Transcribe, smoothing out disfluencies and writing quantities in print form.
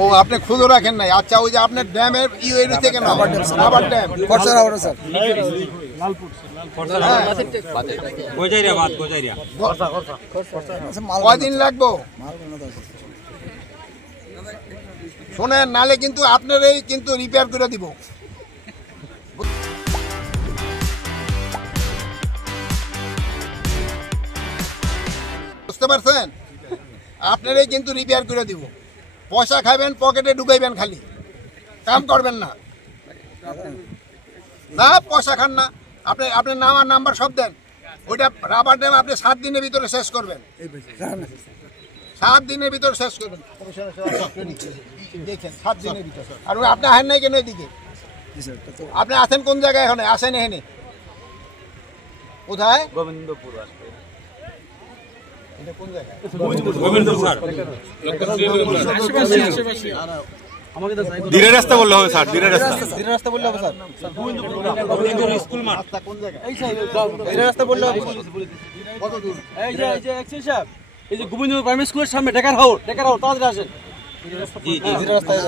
ও আপনি খুদও রাখেন নাই। আচ্ছা ওই যে আপনার ড্যামের হইছে কেন? আবার ড্যাম খরচার আওড়া স্যার কয়দিন লাগবো শোনেন, নালে কিন্তু আপনারই কিন্তু রিপেয়ার করে দিব। বুঝতে পারছেন? আপনারই কিন্তু রিপেয়ার করে দিব। পয়সা খাবেন, পকেটে ঢুকাইবেন, খালি কাম করবেন না। না পয়সা খান না। আপনার নাম আর নাম্বার সব দেন। ওইটা রাবার ড্যাম আপনি 7 দিনের ভিতরে শেষ করবেন। 7 দিনের ভিতরে শেষ করবেন। দেখছেন 7 দিনের ভিতরে। আর আপনি আহেন নাই কেন এদিকে? আপনি আছেন কোন জায়গায়? এখানে আসেন। এখানে কোথায়? গোবিন্দপুর আসবে। এটা কোন জায়গা? গোবিন্দপুর স্যার। আমাকে তো ধীরে রাস্তা বললে হবে স্যার। ধীরে রাস্তা বললে হবে স্যার। গোবিন্দপুর স্কুল মাঠ। রাস্তা কোন জায়গা? এই সাইড ধীরে রাস্তা বললে হবে। কত দূর? এই যে এক্সেল সাহেব, এই যে গোবিন্দপুর প্রাইমারি স্কুলের সামনে ঢাকার হাওর তাড়াতাড়ি আসেন। জি জি ধীরে রাস্তায়